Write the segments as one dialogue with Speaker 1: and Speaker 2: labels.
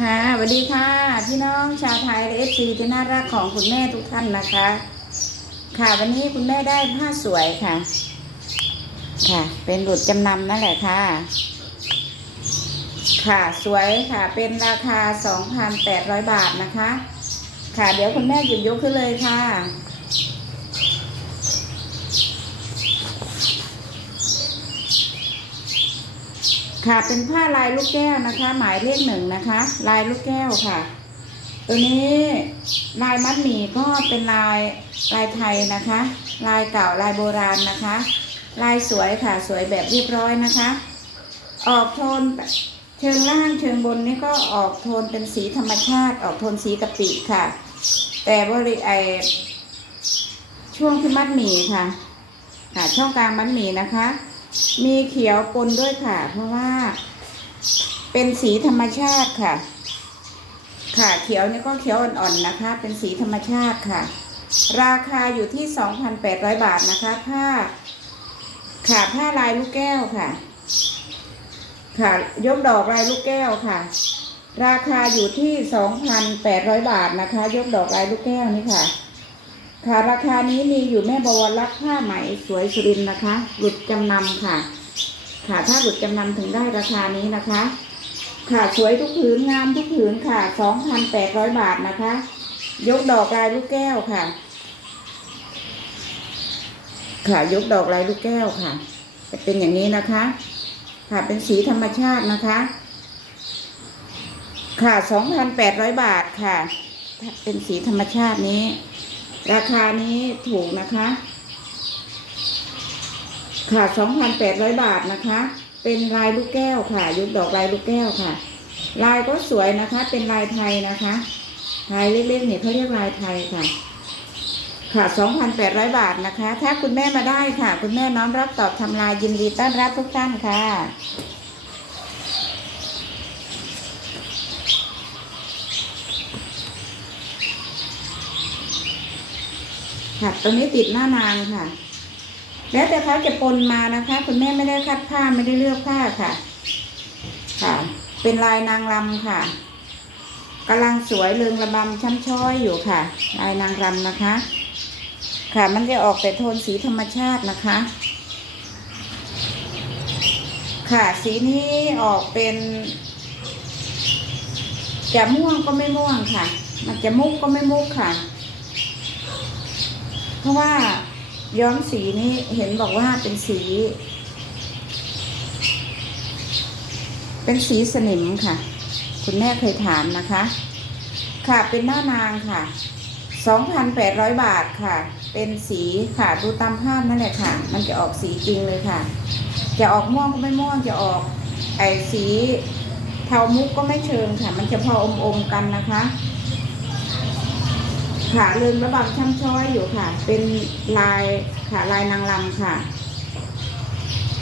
Speaker 1: ค่ะสวัสดีค่ะ พี่น้องชาวไทยและเอฟซีที่น่ารักของคุณแม่ทุกท่านนะคะ ค่ะวันนี้คุณแม่ได้ผ้าสวยค่ะ ค่ะ เป็นหลุดจำนำนั่นแหละค่ะ ค่ะสวยค่ะเป็นราคา 2,800 บาทนะคะ ค่ะเดี๋ยวคุณแม่หยิบยกขึ้นเลยค่ะ ค่ะเป็นผ้าลายลูกแก้วนะคะ หมายเลขหนึ่งนะคะ ลายลูกแก้วค่ะ ตัวนี้ลายมัดหมี่ก็เป็นลายลายไทยนะคะ ลายเก่าลายโบราณนะคะ ลายสวยค่ะสวยแบบเรียบร้อยนะคะ ออกโทนเชิงล่างเชิงบนนี่ก็ออกโทนเป็นสีธรรมชาติ ออกโทนสีกะปิค่ะ แต่บริไอช่วงที่มัดหมี่ค่ะค่ะช่องกลางมัดหมี่นะคะ มีเขียวปนด้วยค่ะ เพราะว่า เป็นสีธรรมชาติค่ะ ค่ะเขียวนี่ก็เขียวอ่อนๆนะคะ เป็นสีธรรมชาติค่ะ ราคาอยู่ที่ 2,800 บาทนะคะผ้าค่ะผ้าลายลูกแก้วค่ะ ค่ะยกดอกลายลูกแก้วค่ะ ราคาอยู่ที่ 2,800 บาทนะคะ ยกดอกลายลูกแก้วนี่ค่ะ ค่ะราคานี้มีอยู่แม่บวรรักผ้าไหมสวยสุรินนะคะ หลุดจำนำค่ะ ค่ะถ้าหลุดจำนำถึงได้ราคานี้นะคะ ค่ะสวยทุกผืนงามทุกผืนค่ะ2,800บาทนะคะ ยกดอกลายลูกแก้วค่ะ ค่ะยกดอกลายลูกแก้วค่ะ จะเป็นอย่างนี้นะคะ ค่ะเป็นสีธรรมชาตินะคะ ค่ะ2,800บาทค่ะเป็นสีธรรมชาตินี้ ราคานี้ถูกนะคะ ค่ะ 2,800 บาทนะคะ เป็นลายลูกแก้วค่ะ ยุดดอกลายลูกแก้วค่ะ ลายก็สวยนะคะ เป็นลายไทยนะคะลายเล็กๆเนี่ยเขาเรียกลายไทยค่ะ ค่ะ 2,800 บาทนะคะ ถ้าคุณแม่มาได้ค่ะ คุณแม่น้อมรับตอบทำลายยินดีต้อนรับทุกท่านค่ะ ค่ะตรงนี้ติดหน้านางค่ะ แล้วแต่เขาจะปนมานะคะ คุณแม่ไม่ได้คัดผ้าไม่ได้เลือกผ้าค่ะ ค่ะ เป็นลายนางรำค่ะกำลังสวยเรืองระบำช้ำช้อยอยู่ค่ะ ลายนางรำนะคะ ค่ะมันจะออกแต่โทนสีธรรมชาตินะคะ ค่ะสีนี้ออกเป็นจะม่วงก็ไม่ม่วงค่ะ มันจะมุกก็ไม่มุกค่ะ เพราะว่าย้อมสีนี้เห็นบอกว่าเป็นสี เป็นสีสนิมค่ะ คุณแม่เคยถามนะคะ ค่ะเป็นหน้านางค่ะ 2,800 บาทค่ะ เป็นสีค่ะดูตามภาพนั่นแหละค่ะ มันจะออกสีจริงเลยค่ะ จะออกม่วงก็ไม่ม่วงจะออกไอสีเทามุกก็ไม่เชิงค่ะ มันจะพออมๆกันนะคะ ค่ะเรืองระบำช่ำช้อยอยู่ค่ะ เป็นลายค่ะลายนางรำค่ะ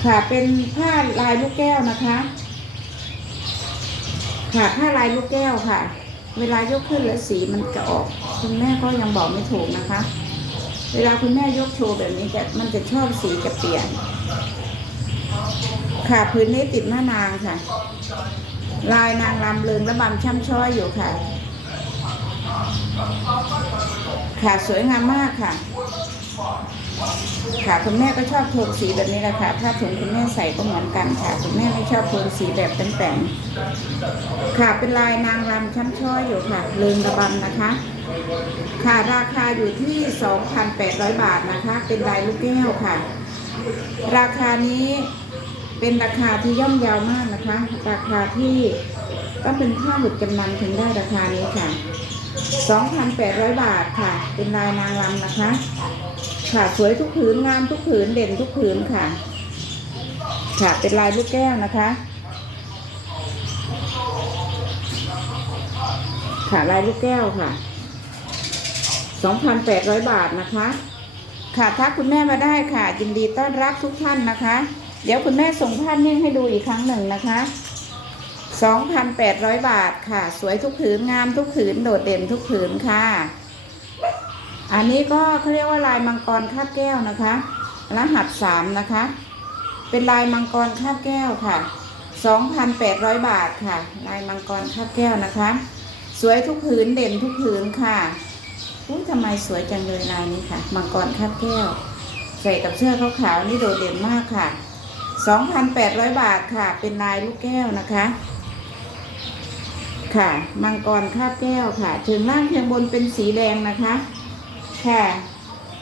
Speaker 1: ค่ะเป็นผ้าลายลูกแก้วนะคะ ค่ะผ้าลายลูกแก้วค่ะ เวลายกขึ้นแล้วสีมันจะออก คุณแม่ก็ยังบอกไม่ถูกนะคะ เวลาคุณแม่ยกโชว์แบบนี้จะมันจะชอบสีจะเปลี่ยน ค่ะพื้นนี้ติดหน้านางค่ะ ลายนางรำเรืองระบำช่ำช้อยอยู่ค่ะ ค่ะสวยงามมากค่ะ ค่ะคุณแม่ก็ชอบโทนสีแบบนี้แหละค่ะถ้าถุงคุณแม่ใส่ก็เหมือนกันค่ะคุณแม่ไม่ชอบโทนสีแบบแต่งๆค่ะเป็นลายนางรำชั้นช้อยอยู่ค่ะเรืองระบำนะคะ ค่ะราคาอยู่ที่ 2,800 บาทนะคะ เป็นลายลูกแก้วค่ะ ราคานี้เป็นราคาที่ย่อมเยาวมากนะคะ ราคาที่ต้องเป็นผ้าหลุดจำนำถึงได้ราคานี้ค่ะ 2,800 บาทค่ะ เป็นลายนางรำนะคะ ค่ะสวยทุกผืนงามทุกผืนเด่นทุกผืนค่ะ ค่ะเป็นลายลูกแก้วนะคะ ค่ะลายลูกแก้วค่ะ 2,800 บาทนะคะ ค่ะถ้าคุณแม่มาได้ค่ะยินดีต้อนรับทุกท่านนะคะ เดี๋ยวคุณแม่ส่งภาพนิ่งให้ดูอีกครั้งหนึ่งนะคะ 2,800 บาทค่ะ สวยทุกผืนงามทุกผืนโดดเด่นทุกผืนค่ะ อันนี้ก็เขาเรียกว่าลายมังกรคาบแก้วนะคะ รหัสสามนะคะ เป็นลายมังกรคาบแก้วค่ะ 2,800 บาทค่ะ ลายมังกรคาบแก้วนะคะ สวยทุกผืนเด่นทุกผืนค่ะอุ้ยทำไมสวยจังเลยลายนี้ค่ะ มังกรคาบแก้ว ใส่กับเสื้อขาวๆนี่โดดเด่นมากค่ะ 2,800 บาทค่ะ เป็นลายลูกแก้วนะคะ ค่ะมังกรคาบแก้วค่ะถึงล่างเพียงบนเป็นสีแดงนะคะ ค่ะ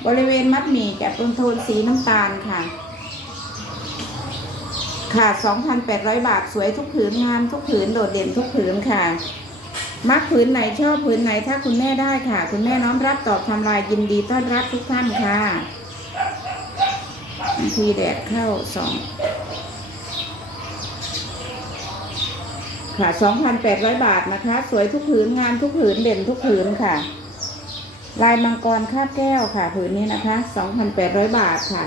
Speaker 1: บริเวณมัดหมี่จะเป็นโทนสีน้ำตาลค่ะ ค่ะ 2,800 บาทสวยทุกผืนงามทุกผืนโดดเด่นทุกผืนค่ะ มักผืนไหนชอบผืนไหนถ้าคุณแม่ได้ค่ะ คุณแม่น้อมรับตอบทำลายยินดีต้อนรับทุกท่านค่ะ ที่แดดเข้าสอง ค่ะ 2,800 บาทนะคะ สวยทุกผืนงามทุกผืนเด่นทุกผืนค่ะ ลายมังกรคาบแก้วค่ะ ผืนนี้นะคะ 2,800 บาทค่ะ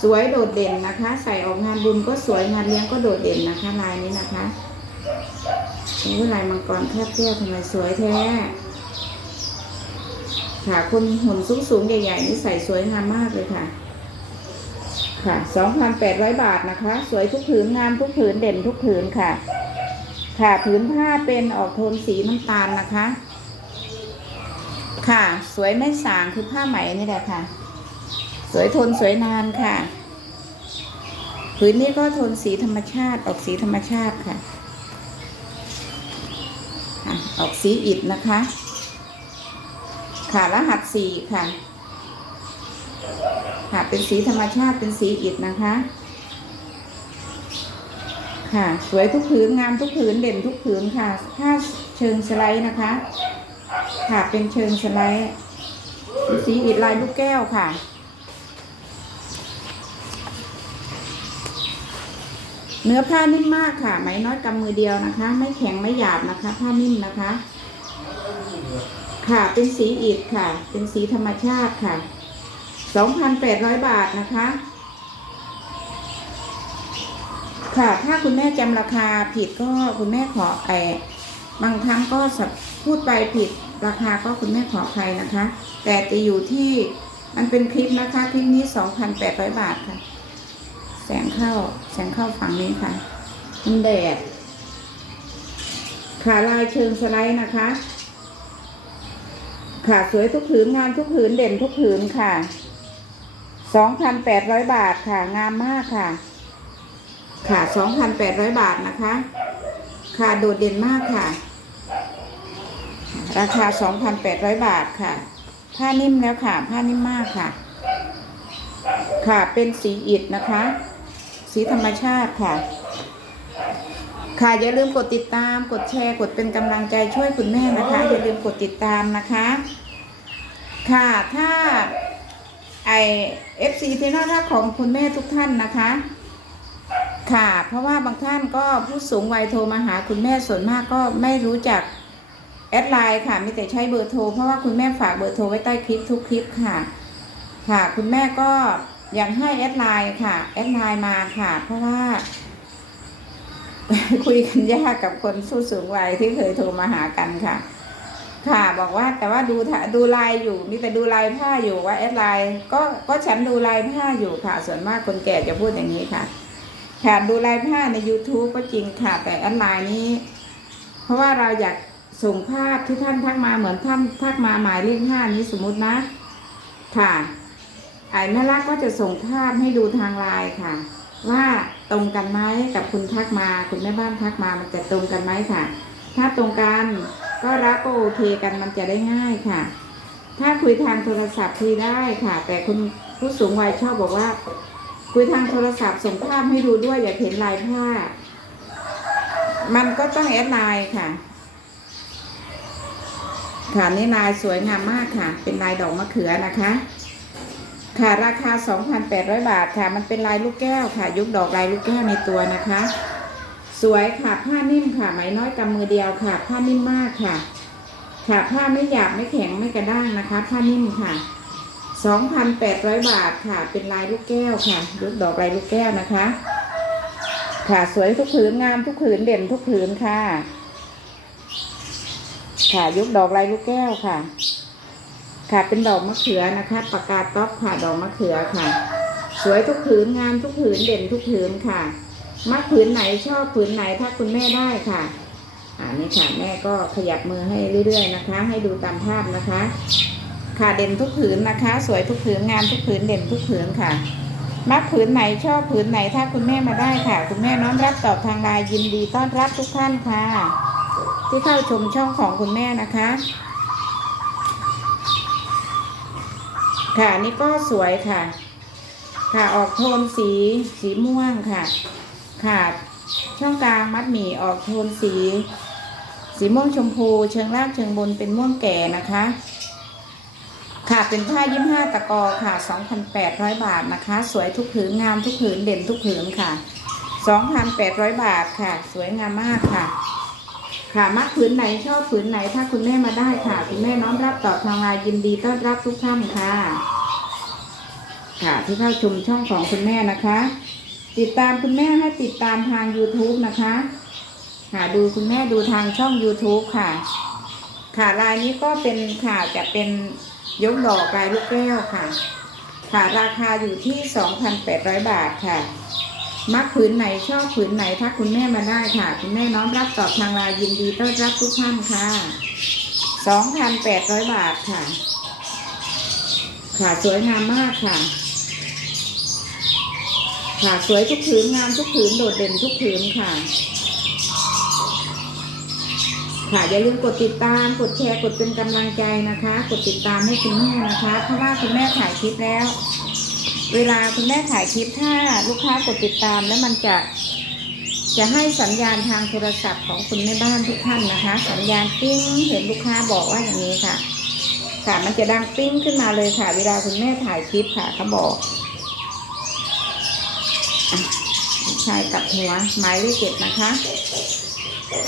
Speaker 1: สวยโดดเด่นนะคะ ใส่ออกงานบุญก็สวยงานเลี้ยงก็โดดเด่นนะคะ ลายนี้นะคะโอ้ลายมังกรคาบแก้วทำไมสวยแท้ค่ะคนหุ่นสูงสูงใหญ่ๆนี่ใส่สวยงามมากเลยค่ะ ค่ะ 2,800 บาทนะคะ สวยทุกผืนงามทุกผืนเด่นทุกผืนค่ะ ค่ะผืนผ้าเป็นออกโทนสีน้ำตาลนะคะ ค่ะ สวยไม่สางคือผ้าไหมนี่แหละค่ะ สวยทนสวยนานค่ะ ผืนนี้ก็โทนสีธรรมชาติออกสีธรรมชาติค่ะออกสีอิฐนะคะ ค่ะรหัสสีค่ะ ค่ะเป็นสีธรรมชาติเป็นสีอิฐนะคะ ค่ะ สวยทุกผืนงามทุกผืนเด่นทุกผืนค่ะผ้าเชิงสไลด์นะคะ ค่ะเป็นเชิงสไลด์ สีอิฐลายลูกแก้วค่ะเนื้อผ้านิ่มมากค่ะ ไหมน้อยกำมือเดียวนะคะ ไม่แข็งไม่หยาบนะคะ ผ้านิ่มนะคะ ค่ะเป็นสีอิฐค่ะ เป็นสีธรรมชาติค่ะ 2,800 บาทนะคะ ค่ะ ถ้าคุณแม่จำราคาผิดก็คุณแม่ขอไอบางครั้งก็พูดไปผิดราคาก็คุณแม่ขออภัยนะคะ แต่จะอยู่ที่มันเป็นคลิปนะคะคลิปนี้2,800บาทค่ะ แสงเข้าแสงเข้าฝั่งนี้ค่ะมันแดดขาลายเชิงสไลด์นะคะ ค่ะสวยทุกผืนงามทุกผืนเด่นทุกผืนค่ะ2,800บาทค่ะ งามมากค่ะ ค่ะ 2,800 บาทนะคะ ค่ะโดดเด่นมากค่ะ ราคา 2,800 บาทค่ะ ผ้านิ่มแล้วค่ะ ผ้านิ่มมากค่ะ ค่ะเป็นสีอิฐนะคะ สีธรรมชาติค่ะ ค่ะอย่าลืมกดติดตาม กดแชร์ กดเป็นกำลังใจช่วยคุณแม่นะคะ อย่าลืมกดติดตามนะคะ ค่ะถ้าไอเอฟซีที่น่ารักของคุณแม่ทุกท่านนะคะ ค่ะ เพราะว่าบางท่านก็ผู้สูงวัยโทรมาหาคุณแม่ส่วนมากก็ไม่รู้จักแอดไลน์ค่ะมีแต่ใช้เบอร์โทรเพราะว่าคุณแม่ฝากเบอร์โทรไว้ใต้คลิปทุกคลิปค่ะ ค่ะ คุณแม่ก็ยังให้แอดไลน์ค่ะแอดไลน์มาค่ะ เพราะว่า คุยกันยากกับคนผู้สูงวัยที่เคยโทรมาหากันค่ะ ค่ะบอกว่าแต่ว่าดูดูไลน์อยู่ มีแต่ดูไลน์ผ้าอยู่ว่าแอดไลน์ก็ก็ฉันดูไลน์ผ้าอยู่ค่ะ ส่วนมากคนแก่จะพูดอย่างนี้ค่ะ ค่ะดูไลน์ผ้าใน YouTube ก็จริงค่ะแต่แอดไลน์นี้ เพราะว่าเราอยากส่งภาพที่ท่านทักมาเหมือนท่านทักมาหมายเลขห้านี้สมมุตินะ ค่ะไอ้แม่รักก็จะส่งภาพให้ดูทางไลน์ค่ะ ว่าตรงกันไหมกับคุณทักมา คุณแม่บ้านทักมามันจะตรงกันไหมค่ะ ถ้าตรงกันก็รับก็โอเคกันมันจะได้ง่ายค่ะ ถ้าคุยทางโทรศัพท์คุยได้ค่ะ แต่คุณผู้สูงวัยชอบบอกว่า คุยทางโทรศัพท์ส่งภาพให้ดูด้วยอยากเห็นลายผ้า มันก็ต้องแอดไลน์ค่ะค่ะนี่ลายสวยงามมากค่ะ เป็นลายดอกมะเขือนะคะ ค่ะราคา 2,800 บาทค่ะ มันเป็นลายลูกแก้วค่ะ ยุคดอกลายลูกแก้วในตัวนะคะ สวยค่ะผ้านิ่มค่ะไหมน้อยกำมือเดียวค่ะ ผ้านิ่มมากค่ะ ค่ะผ้าไม่หยาบไม่แข็งไม่กระด้างนะคะ ผ้านิ่มค่ะ 2,800 บาทค่ะ เป็นลายลูกแก้วค่ะยุคดอกลายลูกแก้วนะคะ ค่ะสวยทุกผืนงามทุกผืนเด่นทุกผืนค่ะ ค่ะยุคดอกลายลูกแก้วค่ะ ค่ะเป็นดอกมะเขือนะคะปากกาต๊อปค่ะดอกมะเขือค่ะ สวยทุกผืนงามทุกผืนเด่นทุกผืนค่ะมักผืนไหนชอบผืนไหนถ้าคุณแม่ได้ค่ะอ่านี่ค่ะแม่ก็ขยับมือให้เรื่อยๆนะคะ ให้ดูตามภาพนะคะ ค่ะเด่นทุกผืนนะคะ สวยทุกผืนงามทุกผืนเด่นทุกผืนค่ะมักผืนไหนชอบผืนไหนถ้าคุณแม่มาได้ค่ะ คุณแม่น้อมรับตอบทางไลน์ยินดีต้อนรับทุกท่านค่ะ ที่เข้าชมช่องของคุณแม่นะคะ ค่ะนี่ก็สวยค่ะ ค่ะออกโทนสีสีม่วงค่ะค่ะช่องกลางมัดหมี่ออกโทนสี สีม่วงชมพู เชิงล่างเชิงบนเป็นม่วงแก่นะคะ ค่ะเป็นผ้ายิ้มห้าตะกอค่ะ 2,800 บาทนะคะ สวยทุกผืนงามทุกผืนเด่นทุกผืนค่ะ 2,800 บาทค่ะ สวยงามมากค่ะ ค่ะมักผืนไหนชอบผืนไหนถ้าคุณแม่มาได้ค่ะ คุณแม่น้อมรับตอบทางไลน์ยินดีต้อนรับทุกท่านค่ะ ค่ะที่เข้าชมช่องของคุณแม่นะคะ ติดตามคุณแม่ให้ติดตามทาง YouTube นะคะค่ะดูคุณแม่ดูทางช่อง YouTube ค่ะ ค่ะลายนี้ก็เป็นค่ะจะเป็น ยกดอกลายลูกแก้วค่ะ ค่ะราคาอยู่ที่ 2,800 บาทค่ะ มักผืนไหนชอบผืนไหนถ้าคุณแม่มาได้ค่ะ คุณแม่น้อมรับตอบทางไลน์ยินดีต้อนรับทุกท่านค่ะ 2,800 บาทค่ะ ค่ะสวยงามมากค่ะ ค่ะสวยทุกผืนงามทุกผืนโดดเด่นทุกผืนค่ะ ค่ะอย่าลืมกดติดตามกดแชร์กดเป็นกำลังใจนะคะ กดติดตามให้คุณแม่นะคะ เพราะว่าคุณแม่ถ่ายคลิปแล้ว เวลาคุณแม่ถ่ายคลิปถ้าลูกค้ากดติดตามแล้วมันจะ จะให้สัญญาณทางโทรศัพท์ของคุณแม่บ้านทุกท่านนะคะ สัญญาณปิ้งเห็นลูกค้าบอกว่าอย่างนี้ค่ะ ค่ะมันจะดังปิ้งขึ้นมาเลยค่ะ เวลาคุณแม่ถ่ายคลิปค่ะเขาบอกอะชายกับหัวไม้เลขเจ็ดนะคะ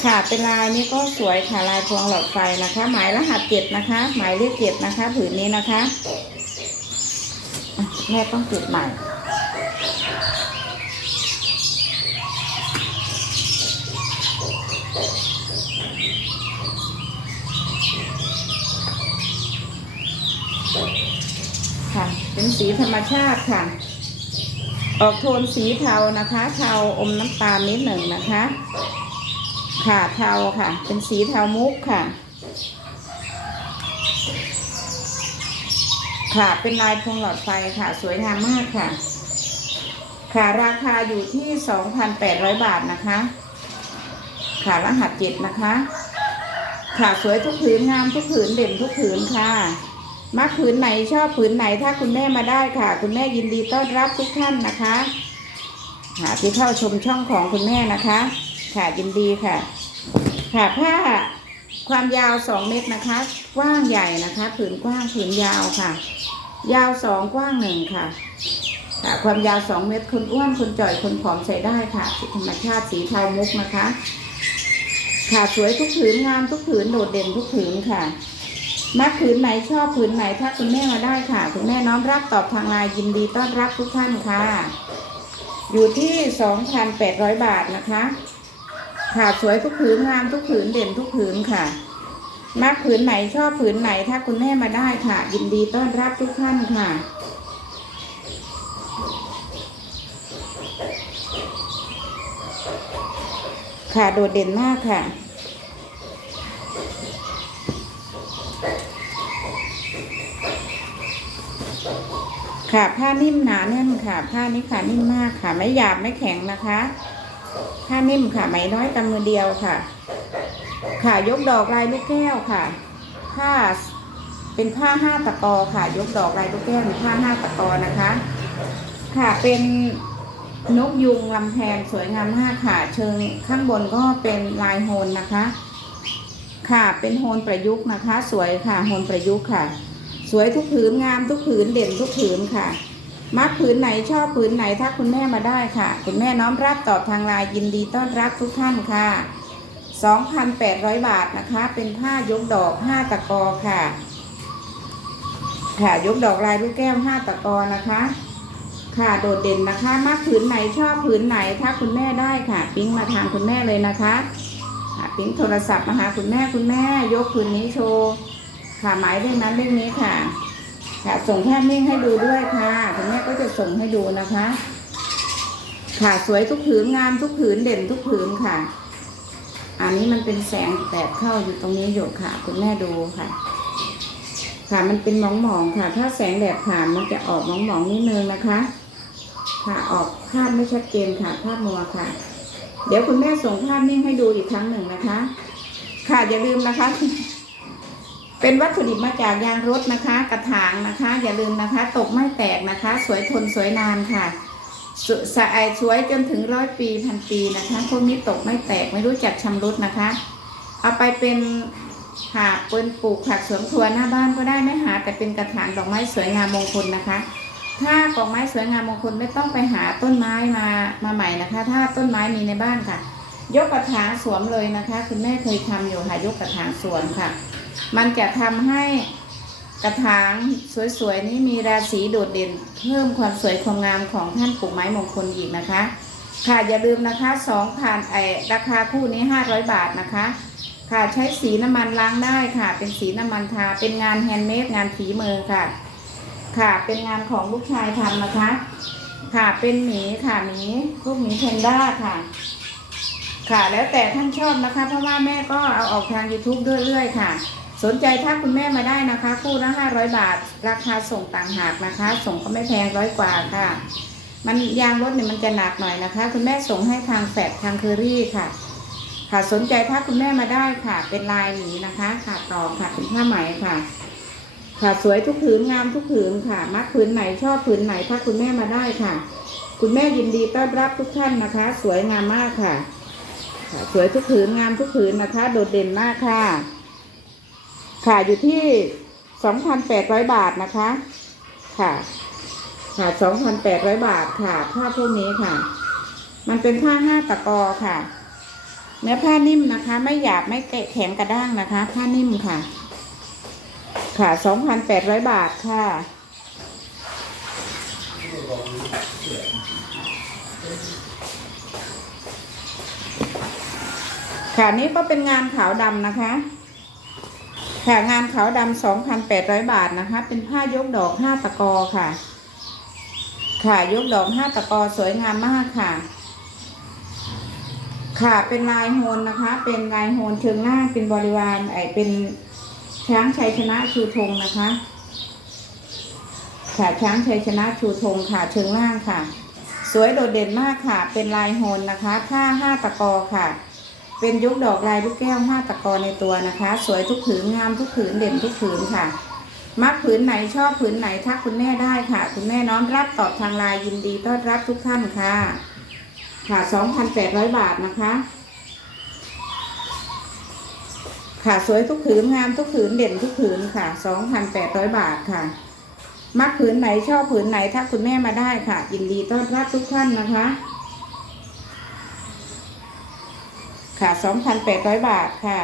Speaker 1: ค่ะเป็นลายนี้ก็สวยค่ะลายพวงหลอดไฟนะคะ หมายรหัสเจ็ดนะคะ หมายเลขเจ็ดนะคะผืนนี้นะคะแม่ต้องจุดใหม่ค่ะเป็นสีธรรมชาติค่ะ ออกโทนสีเทานะคะ เทาอมน้ำตาลนิดหนึ่งนะคะ ค่ะเทาค่ะ เป็นสีเทามุกค่ะ ค่ะเป็นลายพวงหลอดไฟค่ะ สวยงามมากค่ะ ค่ะราคาอยู่ที่2,800บาทนะคะ ค่ะรหัสเจ็ดนะคะ ค่ะสวยทุกผืนงามทุกผืนเด่นทุกผืนค่ะมักผืนไหนชอบผืนไหนถ้าคุณแม่มาได้ค่ะ คุณแม่ยินดีต้อนรับทุกท่านนะคะค่ะที่เข้าชมช่องของคุณแม่นะคะ ค่ะยินดีค่ะ ค่ะผ้าความยาวสองเมตรนะคะ กว้างใหญ่นะคะผืนกว้างผืนยาวค่ะ ยาวสองกว้างหนึ่งค่ะค่ะความยาวสองเมตรคนอ้วนคนจ่อยคนผอมใส่ได้ค่ะสีธรรมชาติสีเทามุกนะคะ ค่ะสวยทุกผืนงามทุกผืนโดดเด่นทุกผืนค่ะมักผืนไหนชอบผืนไหนถ้าคุณแม่มาได้ค่ะ คุณแม่น้อมรับตอบทางไลน์ยินดีต้อนรับทุกท่านค่ะ อยู่ที่ 2,800 บาทนะคะ ค่ะสวยทุกผืนงามทุกผืนเด่นทุกผืนค่ะมักผืนไหนชอบผืนไหนถ้าคุณแม่มาได้ค่ะ ยินดีต้อนรับทุกท่านค่ะ ค่ะโดดเด่นมากค่ะค่ะผ้านิ่มหนาแน่นค่ะ ผ้านี้ค่ะนิ่มมากค่ะ ไม่หยาบไม่แข็งนะคะ ผ้านิ่มค่ะไหมน้อยกำมือเดียวค่ะ ค่ะยกดอกลายลูกแก้วค่ะผ้าเป็นผ้าห้าตะกอค่ะ ยกดอกลายลูกแก้วเป็นผ้าห้าตะกอนะคะ ค่ะเป็นนกยุงลำแพนสวยงามมากค่ะ เชิงข้างบนก็เป็นลายโฮนนะคะ ค่ะเป็นโฮนประยุกต์นะคะ สวยค่ะโฮนประยุกต์ค่ะ สวยทุกผืนงามทุกผืนเด่นทุกผืนค่ะ มักผืนไหนชอบผืนไหนถ้าคุณแม่มาได้ค่ะ คุณแม่น้อมรับตอบทางไลน์ยินดีต้อนรับทุกท่านค่ะ 2,800 บาทนะคะ เป็นผ้ายกดอก 5 ตะกอค่ะ ค่ะยกดอกลายลูกแก้ว 5 ตะกอนะคะ ค่ะโดดเด่นนะคะ มักผืนไหนชอบผืนไหนถ้าคุณแม่ได้ค่ะ ปิ๊งมาทางคุณแม่เลยนะคะค่ะปิ๊งโทรศัพท์มาหาคุณแม่คุณแม่ ยกผืนนี้โชว์ค่ะหมายเลขนั้นเลขนี้ค่ะ ค่ะส่งแค่นิ่งให้ดูด้วยค่ะคุณแม่ก็จะส่งให้ดูนะคะ ค่ะสวยทุกผืนงามทุกผืนเด่นทุกผืนค่ะ อันนี้มันเป็นแสงแตกเข้าอยู่ตรงนี้อยู่ค่ะ คุณแม่ดูค่ะ ค่ะมันเป็นหมองค่ะ ถ้าแสงแดดผ่านมันจะออกหมองนิดนึงนะคะ ค่ะออกภาพไม่ชัดเจนค่ะภาพมัวค่ะ เดี๋ยวคุณแม่ส่งภาพนิ่งให้ดูอีกครั้งหนึ่งนะคะ ค่ะอย่าลืมนะคะ เป็นวัตถุดิบมาจากยางรถนะคะ กระถางนะคะ อย่าลืมนะคะ ตกไม่แตกนะคะ สวยทนสวยนานค่ะสสะอายสวยจนถึงร้อยปีพันปีนะคะพวกนี้ตกไม่แตกไม่รู้จักชำรุดนะคะ เอาไปเป็นหากเป็นปลูกผักสวนครัวหน้าบ้านก็ได้ไม่หา แต่เป็นกระถางดอกไม้สวยงามมงคลนะคะ ถ้าดอกไม้สวยงามมงคลไม่ต้องไปหาต้นไม้มามาใหม่นะคะ ถ้าต้นไม้มีในบ้านค่ะ ยกกระถางสวมเลยนะคะ คุณแม่เคยทำอยู่ค่ะยกกระถางสวมค่ะ มันจะทำให้กระถางสวยๆนี้มีราศีโดดเด่น เพิ่มความสวยความงามของท่านปลูกไม้มงคลอีกนะคะ ค่ะอย่าลืมนะคะสองพันไอราคาคู่นี้ห้าร้อยบาทนะคะ ค่ะใช้สีน้ำมันล้างได้ค่ะ เป็นสีน้ำมันทาเป็นงานแฮนด์เมดงานฝีมือค่ะ ค่ะเป็นงานของลูกชายทำนะคะ ค่ะเป็นหมีค่ะหมีลูกหมีแพนด้าค่ะค่ะแล้วแต่ท่านชอบนะคะ เพราะว่าแม่ก็เอาออกทาง YouTube เรื่อยๆค่ะ สนใจถ้าคุณแม่มาได้นะคะ คู่ละ500บาท ราคาส่งต่างหากนะคะ ส่งก็ไม่แพงร้อยกว่าค่ะ มันยางรถเนี่ยมันจะหนักหน่อยนะคะ คุณแม่ส่งให้ทางแฟดทางเคอรี่ค่ะ ค่ะสนใจถ้าคุณแม่มาได้ค่ะ เป็นลายหมีนะคะค่ะต่อค่ะเป็นผ้าไหมค่ะค่ะสวยทุกผืนงามทุกผืนค่ะ มัดผืนไหนชอบผืนไหนถ้าคุณแม่มาได้ค่ะ คุณแม่ยินดีต้อนรับทุกท่านนะคะ สวยงามมากค่ะ สวยทุกผืนงามทุกผืนนะคะ โดดเด่นมากค่ะ ค่ะอยู่ที่2,800บาทนะคะ ค่ะ ค่ะ2,800บาทค่ะผ้าพวกนี้ค่ะ มันเป็นผ้าห้าตะกอค่ะ เนื้อผ้านิ่มนะคะ ไม่หยาบไม่แข็งกระด้างนะคะ ผ้านิ่มค่ะ ค่ะ2,800บาทค่ะ ค่ะนี่ก็เป็นงานขาวดำนะคะ ค่ะงานขาวดำ2,800 บาทนะคะ เป็นผ้ายกดอกห้าตะกอค่ะ ค่ะยกดอกห้าตะกอสวยงามมากค่ะ ค่ะเป็นลายโฮนนะคะ เป็นลายโฮนเชิงหน้าเป็นบริวารไอเป็นช้างชัยชนะชูธงนะคะ ค่ะช้างชัยชนะชูธงค่ะเชิงล่างค่ะ สวยโดดเด่นมากค่ะ เป็นลายโฮนนะคะผ้าห้าตะกอค่ะ เป็นยุกดอกลายลูกแก้วห้าตะกอในตัวนะคะ สวยทุกผืนงามทุกผืนเด่นทุกผืนค่ะ มักผืนไหนชอบผืนไหนทักคุณแม่ได้ค่ะ คุณแม่น้อมรับตอบทางไลน์ยินดีต้อนรับทุกท่านค่ะ ค่ะ 2,800 บาทนะคะ ค่ะสวยทุกผืนงามทุกผืนเด่นทุกผืนค่ะ 2,800 บาทค่ะ มักผืนไหนชอบผืนไหนถ้าคุณแม่มาได้ค่ะ ยินดีต้อนรับทุกท่านนะคะ ค่ะ 2,800 บาทค่ะ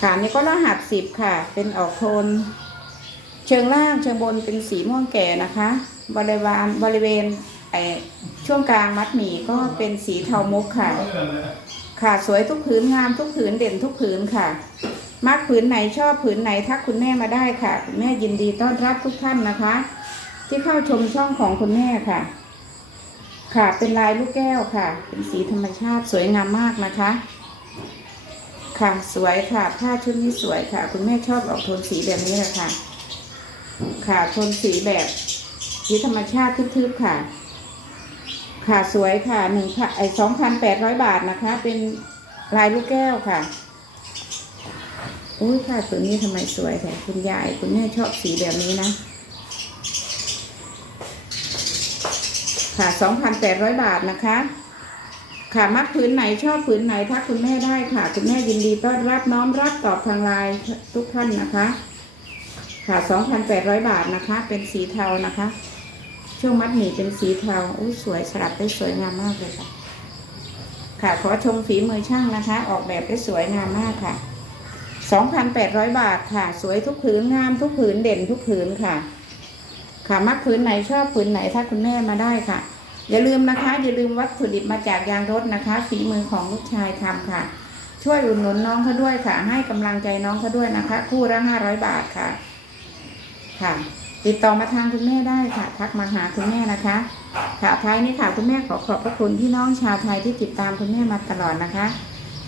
Speaker 1: ค่ะนี่ก็รหัสสิบค่ะ เป็นออกโทน เชิงล่างเชิงบนเป็นสีม่วงแก่นะคะ บริเวณบริเวณไอช่วงกลางมัดหมี่ก็เป็นสีเทามุกค่ะ ค่ะสวยทุกผืนงามทุกผืนเด่นทุกผืนค่ะ มักผืนไหนชอบผืนไหนทักคุณแม่มาได้ค่ะ คุณแม่ยินดีต้อนรับทุกท่านนะคะ ที่เข้าชมช่องของคุณแม่ค่ะ ค่ะเป็นลายลูกแก้วค่ะ เป็นสีธรรมชาติสวยงามมากนะคะ ค่ะสวยค่ะผ้าชุดนี้สวยค่ะ คุณแม่ชอบออกโทนสีแบบนี้แหละค่ะ ค่ะโทนสีแบบสีธรรมชาติทึบๆค่ะ ค่ะสวยค่ะหนึ่งพันไอสองพันแปดร้อยบาทนะคะ เป็นลายลูกแก้วค่ะ อุ้ยค่ะตัวนี้ทำไมสวยแท้คุณยายคุณแม่ชอบสีแบบนี้นะ ค่ะสองพันแปดร้อยบาทนะคะ ค่ะมักผืนไหนชอบผืนไหนทักคุณแม่ได้ค่ะ คุณแม่ยินดีต้อนรับน้อมรับตอบทางไลน์ทุกท่านนะคะ ค่ะสองพันแปดร้อยบาทนะคะ เป็นสีเทานะคะ ช่วงมัดหมี่เป็นสีเทาอุ้ยสวยสลับได้สวยงามมากเลยค่ะค่ะขอชมฝีมือช่างนะคะ ออกแบบได้สวยงามมากค่ะ สองพันแปดร้อยบาทค่ะ สวยทุกผืนงามทุกผืนเด่นทุกผืนค่ะ ค่ะมักผืนไหนชอบผืนไหนถ้าคุณแม่มาได้ค่ะ อย่าลืมนะคะ อย่าลืมวัตถุดิบมาจากยางรถนะคะฝีมือของลูกชายทำค่ะ ช่วยอุดหนุนน้องเขาด้วยค่ะ ให้กำลังใจน้องเขาด้วยนะคะ คู่ละห้าร้อยบาทค่ะ ค่ะ ติดต่อมาทางคุณแม่ได้ค่ะ ทักมาหาคุณแม่นะคะ ค่ะท้ายนี้ค่ะคุณแม่ขอขอบพระคุณพี่น้องชาวไทยที่ติดตามคุณแม่มาตลอดนะคะ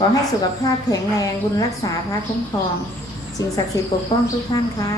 Speaker 1: อให้สุขภาพแข็งแรงบุญรักษาพระคุ้มครอง สิ่งศักดิ์สิทธิ์ปกป้องทุกท่านค่ะ